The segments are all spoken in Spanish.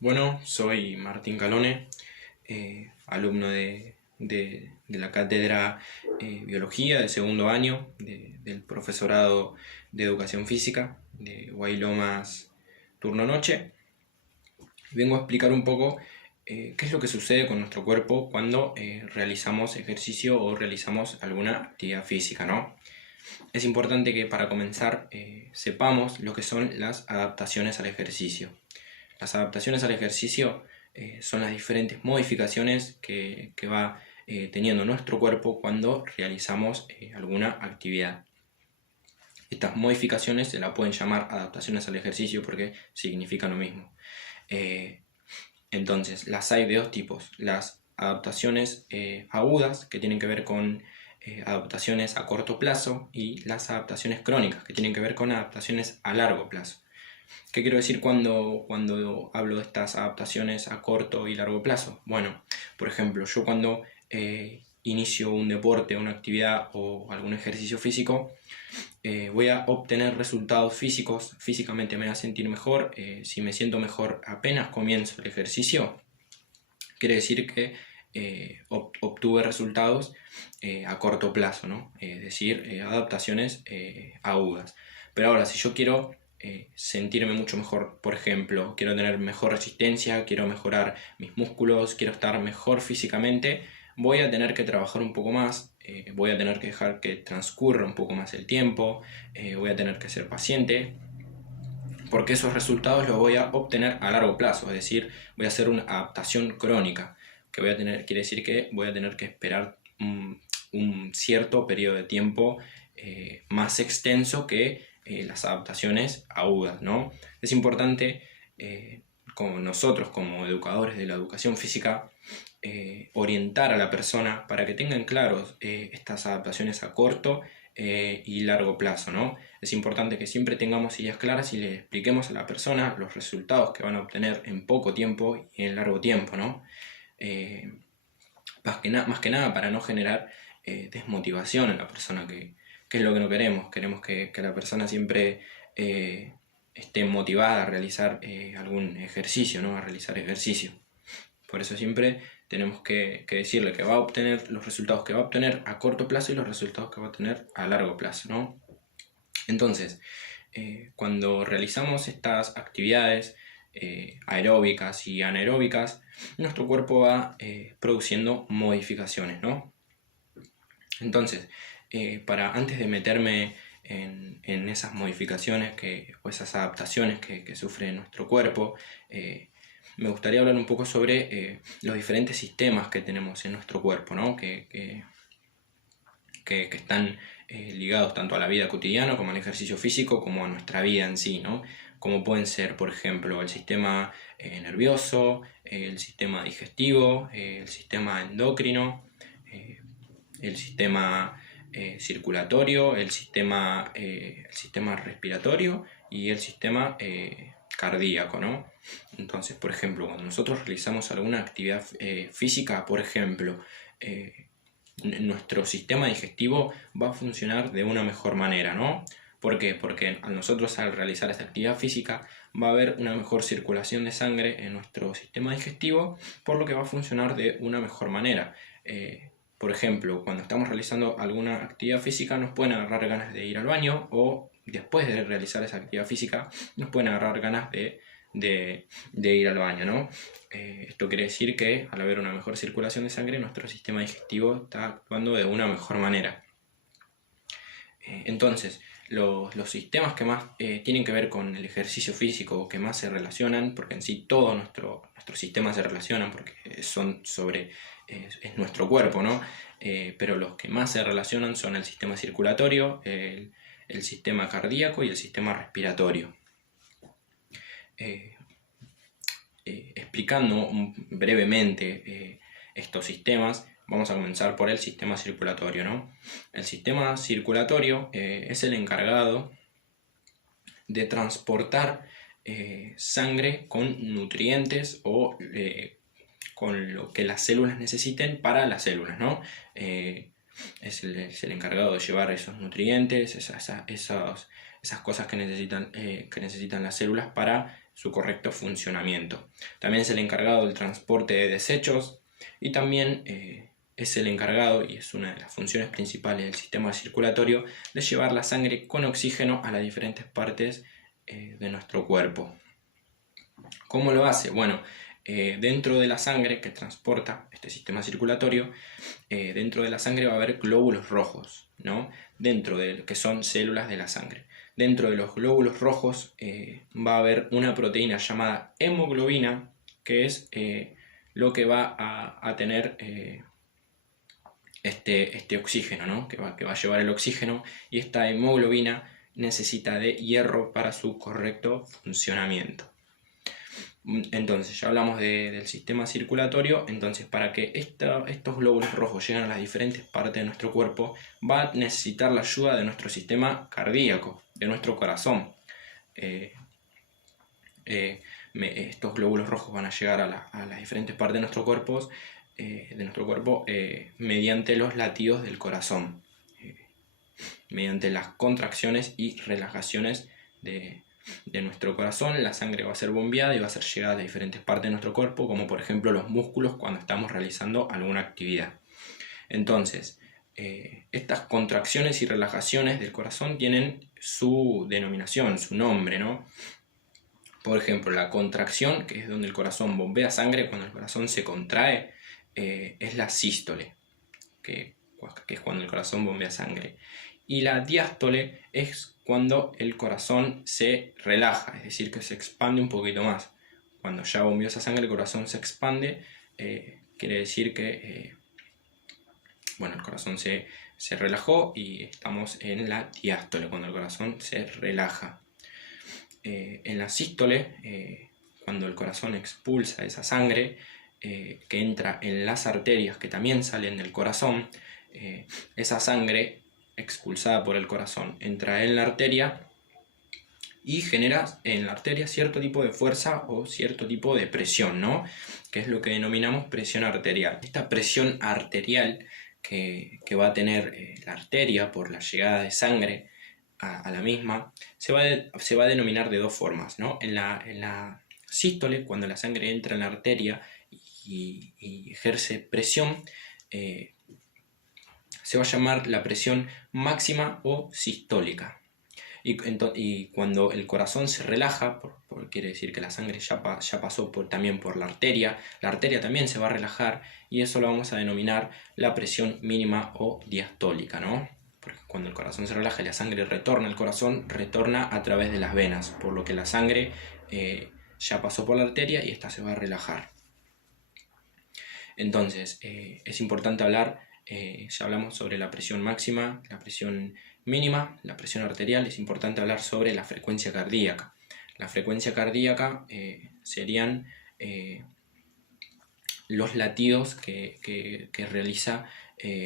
Bueno, soy Martín Calone, alumno de la cátedra Biología de segundo año del profesorado de Educación Física de Guaylomas Turno Noche. Vengo a explicar un poco qué es lo que sucede con nuestro cuerpo cuando realizamos ejercicio o realizamos alguna actividad física, ¿no? Es importante que para comenzar sepamos lo que son las adaptaciones al ejercicio. Las adaptaciones al ejercicio son las diferentes modificaciones que va teniendo nuestro cuerpo cuando realizamos alguna actividad. Estas modificaciones se la pueden llamar adaptaciones al ejercicio porque significan lo mismo. Entonces, las hay de dos tipos. Las adaptaciones agudas, que tienen que ver con adaptaciones a corto plazo, y las adaptaciones crónicas, que tienen que ver con adaptaciones a largo plazo. ¿Qué quiero decir cuando hablo de estas adaptaciones a corto y largo plazo? Bueno, por ejemplo, yo cuando inicio un deporte, una actividad o algún ejercicio físico, voy a obtener resultados físicos, físicamente me voy a sentir mejor. Si me siento mejor apenas comienzo el ejercicio, quiere decir que obtuve resultados a corto plazo, ¿no? Es decir, adaptaciones agudas. Pero ahora, si yo quiero sentirme mucho mejor, por ejemplo, quiero tener mejor resistencia, quiero mejorar mis músculos, quiero estar mejor físicamente, voy a tener que trabajar un poco más, voy a tener que dejar que transcurra un poco más el tiempo, voy a tener que ser paciente, porque esos resultados los voy a obtener a largo plazo, es decir, voy a hacer una adaptación crónica, que voy a tener, quiere decir que voy a tener que esperar un cierto periodo de tiempo más extenso que las adaptaciones agudas, ¿no? Es importante, como nosotros como educadores de la educación física, orientar a la persona para que tengan claros estas adaptaciones a corto y largo plazo, ¿no? Es importante que siempre tengamos ideas claras y le expliquemos a la persona los resultados que van a obtener en poco tiempo y en largo tiempo, ¿no? Más que nada para no generar desmotivación en la persona, que es lo que no queremos. Queremos que la persona siempre esté motivada a realizar algún ejercicio, ¿no? A realizar ejercicio. Por eso siempre tenemos que decirle que va a obtener los resultados que va a obtener a corto plazo y los resultados que va a obtener a largo plazo, ¿no? Entonces, cuando realizamos estas actividades aeróbicas y anaeróbicas, nuestro cuerpo va produciendo modificaciones, ¿no? Entonces, antes de meterme en esas modificaciones o esas adaptaciones que sufre nuestro cuerpo, me gustaría hablar un poco sobre los diferentes sistemas que tenemos en nuestro cuerpo, ¿no? que están ligados tanto a la vida cotidiana como al ejercicio físico, como a nuestra vida en sí, ¿no? Como pueden ser, por ejemplo, el sistema nervioso, el sistema digestivo, el sistema endocrino, el sistema circulatorio, el sistema respiratorio y el sistema cardíaco, ¿no? Entonces, por ejemplo, cuando nosotros realizamos alguna actividad física, por ejemplo, nuestro sistema digestivo va a funcionar de una mejor manera, ¿no? ¿Por qué? Porque nosotros al realizar esta actividad física va a haber una mejor circulación de sangre en nuestro sistema digestivo, por lo que va a funcionar de una mejor manera. Por ejemplo, cuando estamos realizando alguna actividad física nos pueden agarrar ganas de ir al baño, o después de realizar esa actividad física nos pueden agarrar ganas de ir al baño, ¿no? Esto quiere decir que al haber una mejor circulación de sangre, nuestro sistema digestivo está actuando de una mejor manera. Entonces, los sistemas que más tienen que ver con el ejercicio físico, que más se relacionan, porque en sí todos nuestros sistemas se relacionan, porque es nuestro cuerpo, ¿no? Pero los que más se relacionan son el sistema circulatorio, el sistema cardíaco y el sistema respiratorio. Explicando brevemente estos sistemas, vamos a comenzar por el sistema circulatorio, ¿no? El sistema circulatorio es el encargado de transportar sangre con nutrientes o con lo que las células necesiten para las células, ¿no? Es el encargado de llevar esos nutrientes, esas cosas que necesitan las células para su correcto funcionamiento. También es el encargado del transporte de desechos y también es el encargado, y es una de las funciones principales del sistema circulatorio, de llevar la sangre con oxígeno a las diferentes partes de nuestro cuerpo. ¿Cómo lo hace? Bueno, dentro de la sangre que transporta este sistema circulatorio, dentro de la sangre va a haber glóbulos rojos, ¿no? Dentro de lo que son células de la sangre. Dentro de los glóbulos rojos va a haber una proteína llamada hemoglobina, que es lo que va a tener este oxígeno, ¿no? que va a llevar el oxígeno, y esta hemoglobina necesita de hierro para su correcto funcionamiento. Entonces, ya hablamos del sistema circulatorio. Entonces, para que estos glóbulos rojos lleguen a las diferentes partes de nuestro cuerpo, va a necesitar la ayuda de nuestro sistema cardíaco, de nuestro corazón. Estos glóbulos rojos van a llegar a las diferentes partes de nuestro cuerpo, mediante los latidos del corazón, mediante las contracciones y relajaciones de nuestro corazón. La sangre va a ser bombeada y va a ser llegada a las diferentes partes de nuestro cuerpo, como por ejemplo los músculos cuando estamos realizando alguna actividad. Entonces, estas contracciones y relajaciones del corazón tienen su denominación, su nombre, ¿no? Por ejemplo, la contracción, que es donde el corazón bombea sangre, cuando el corazón se contrae, es la sístole, que es cuando el corazón bombea sangre. Y la diástole es cuando el corazón se relaja, es decir, que se expande un poquito más. Cuando ya bombeó esa sangre, el corazón se expande, quiere decir que el corazón se relajó y estamos en la diástole, cuando el corazón se relaja. En la sístole, cuando el corazón expulsa esa sangre que entra en las arterias que también salen del corazón, esa sangre expulsada por el corazón entra en la arteria y genera en la arteria cierto tipo de fuerza o cierto tipo de presión, ¿no? Que es lo que denominamos presión arterial. Esta presión arterial que va a tener la arteria por la llegada de sangre a la misma se va a denominar de dos formas, ¿no? En la sístole, cuando la sangre entra en la arteria y ejerce presión, se va a llamar la presión máxima o sistólica. Y cuando el corazón se relaja, quiere decir que la sangre ya pasó también por la arteria también se va a relajar, y eso lo vamos a denominar la presión mínima o diastólica, ¿no? Porque cuando el corazón se relaja y la sangre retorna al corazón, retorna a través de las venas, por lo que la sangre ya pasó por la arteria y esta se va a relajar. Entonces, es importante hablar, ya hablamos sobre la presión máxima, la presión mínima, la presión arterial. Es importante hablar sobre la frecuencia cardíaca. La frecuencia cardíaca serían los latidos que realiza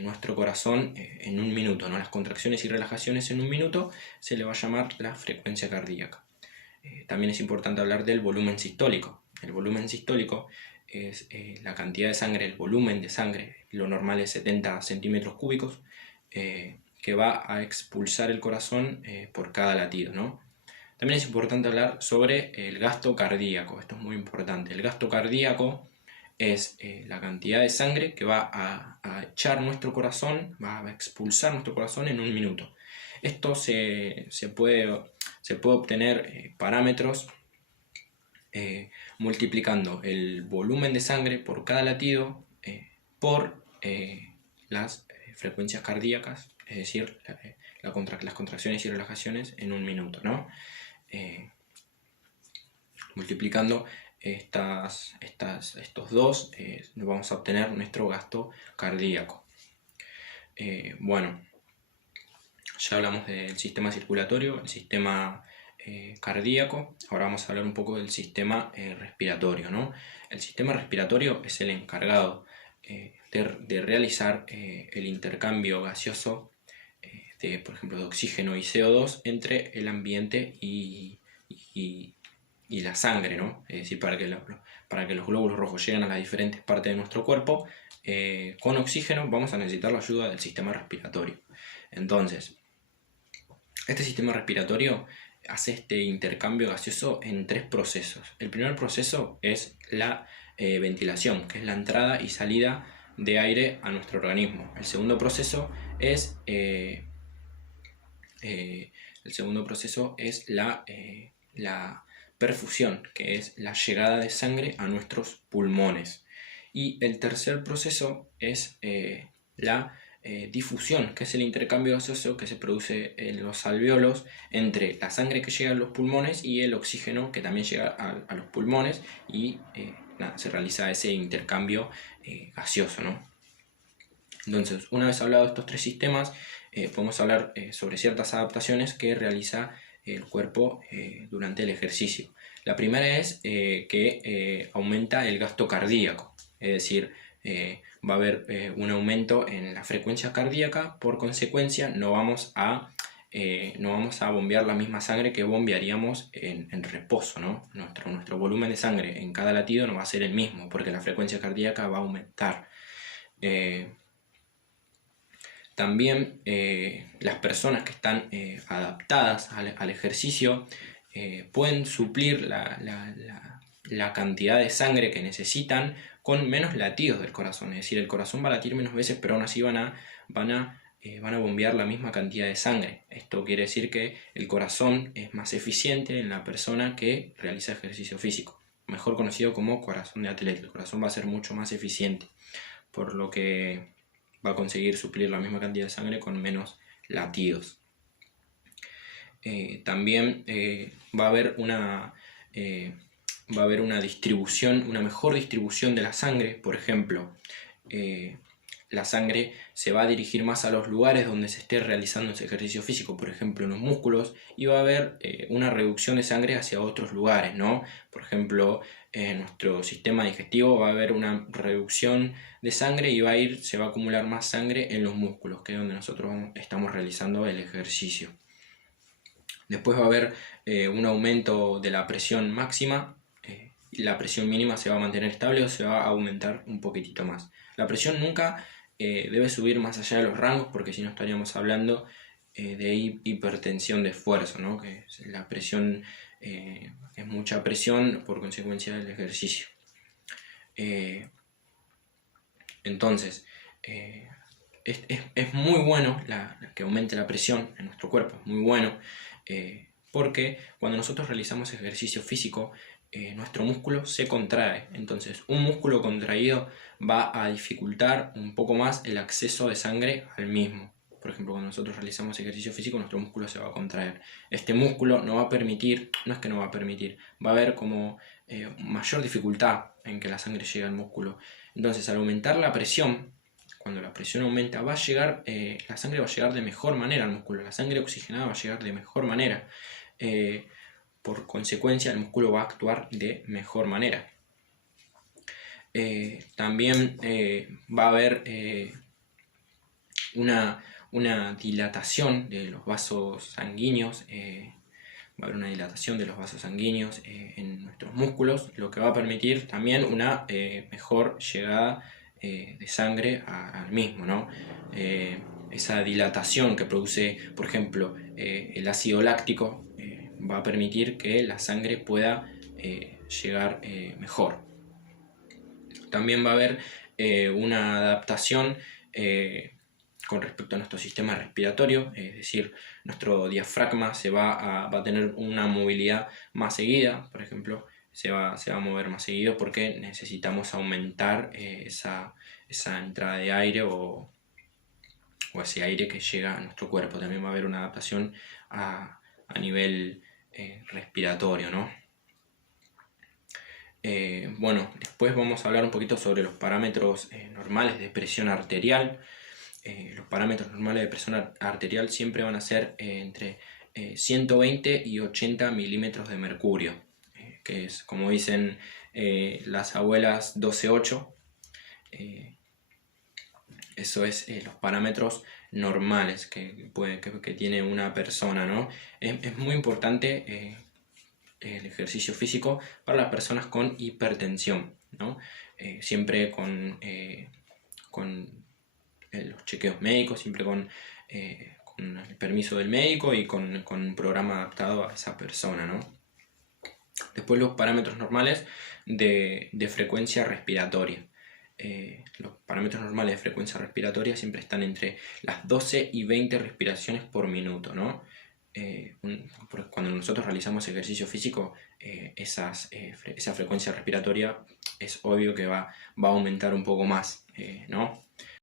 nuestro corazón en un minuto, ¿no? Las contracciones y relajaciones en un minuto se le va a llamar la frecuencia cardíaca. También es importante hablar del volumen sistólico. El volumen sistólico es la cantidad de sangre, el volumen de sangre, lo normal es 70 centímetros cúbicos, que va a expulsar el corazón por cada latido, ¿no? También es importante hablar sobre el gasto cardíaco. Esto es muy importante. El gasto cardíaco es la cantidad de sangre que va a echar nuestro corazón, va a expulsar nuestro corazón en un minuto. Esto se puede obtener parámetros multiplicando el volumen de sangre por cada latido por las frecuencias cardíacas, es decir, las contracciones y relajaciones en un minuto, ¿no? Multiplicando estos dos, vamos a obtener nuestro gasto cardíaco. Ya hablamos del sistema circulatorio, el sistema cardíaco. Ahora vamos a hablar un poco del sistema respiratorio, ¿no? El sistema respiratorio es el encargado de realizar el intercambio gaseoso por ejemplo, de oxígeno y CO2 entre el ambiente y la sangre, ¿no? Es decir, para que los glóbulos rojos lleguen a las diferentes partes de nuestro cuerpo, con oxígeno vamos a necesitar la ayuda del sistema respiratorio. Entonces, este sistema respiratorio hace este intercambio gaseoso en 3 procesos. El primer proceso es la ventilación, que es la entrada y salida de aire a nuestro organismo. El segundo proceso es la perfusión, que es la llegada de sangre a nuestros pulmones. Y el tercer proceso es la difusión, que es el intercambio gaseoso que se produce en los alvéolos entre la sangre que llega a los pulmones y el oxígeno que también llega a los pulmones, y se realiza ese intercambio gaseoso, ¿no? Entonces, una vez hablado de estos 3 sistemas, podemos hablar sobre ciertas adaptaciones que realiza el cuerpo durante el ejercicio. La primera es que aumenta el gasto cardíaco, es decir, va a haber un aumento en la frecuencia cardíaca. Por consecuencia, no vamos a bombear la misma sangre que bombearíamos en reposo, ¿no? Nuestro volumen de sangre en cada latido no va a ser el mismo, porque la frecuencia cardíaca va a aumentar. También las personas que están adaptadas al ejercicio pueden suplir la cantidad de sangre que necesitan con menos latidos del corazón. Es decir, el corazón va a latir menos veces, pero aún así van a bombear la misma cantidad de sangre. Esto quiere decir que el corazón es más eficiente en la persona que realiza ejercicio físico, mejor conocido como corazón de atleta. El corazón va a ser mucho más eficiente, por lo que va a conseguir suplir la misma cantidad de sangre con menos latidos. También va a haber una distribución, una mejor distribución de la sangre. Por ejemplo, la sangre se va a dirigir más a los lugares donde se esté realizando ese ejercicio físico, por ejemplo en los músculos, y va a haber una reducción de sangre hacia otros lugares, ¿no? Por ejemplo, en nuestro sistema digestivo va a haber una reducción de sangre y se va a acumular más sangre en los músculos, que es donde nosotros estamos realizando el ejercicio. Después va a haber un aumento de la presión máxima, y la presión mínima se va a mantener estable o se va a aumentar un poquitito más. La presión nunca debe subir más allá de los rangos, porque si no estaríamos hablando de hipertensión de esfuerzo, ¿no? Que la presión es mucha presión por consecuencia del ejercicio. Entonces, es muy bueno que aumente la presión en nuestro cuerpo, es muy bueno, porque cuando nosotros realizamos ejercicio físico, nuestro músculo se contrae. Entonces, un músculo contraído va a dificultar un poco más el acceso de sangre al mismo. Por ejemplo, cuando nosotros realizamos ejercicio físico, nuestro músculo se va a contraer. Este músculo no va a permitir, no es que no va a permitir, va a haber como mayor dificultad en que la sangre llegue al músculo. Entonces, al aumentar la presión, cuando la presión aumenta, la sangre va a llegar de mejor manera al músculo, la sangre oxigenada va a llegar de mejor manera. Por consecuencia, el músculo va a actuar de mejor manera. También va a haber una dilatación de los vasos sanguíneos, va a haber una dilatación de los vasos sanguíneos en nuestros músculos, lo que va a permitir también una mejor llegada de sangre al mismo, ¿no? Esa dilatación que produce, por ejemplo, el ácido láctico va a permitir que la sangre pueda llegar mejor. También va a haber una adaptación con respecto a nuestro sistema respiratorio, es decir, nuestro diafragma va a tener una movilidad más seguida. Por ejemplo, se va a mover más seguido porque necesitamos aumentar esa entrada de aire o ese aire que llega a nuestro cuerpo. También va a haber una adaptación a nivel respiratorio, ¿no? Bueno, después vamos a hablar un poquito sobre los parámetros normales de presión arterial. Los parámetros normales de presión arterial siempre van a ser entre 120 y 80 milímetros de mercurio, que es, como dicen las abuelas, 12,8. Eso es los parámetros normales que tiene una persona, ¿no? Es muy importante el ejercicio físico para las personas con hipertensión, ¿no? Siempre con los chequeos médicos, siempre con el permiso del médico y con un programa adaptado a esa persona, ¿no? Después los parámetros normales de frecuencia respiratoria. Los parámetros normales de frecuencia respiratoria siempre están entre las 12 y 20 respiraciones por minuto, ¿no? Cuando nosotros realizamos ejercicio físico, esa frecuencia respiratoria es obvio que va a aumentar un poco más, ¿no?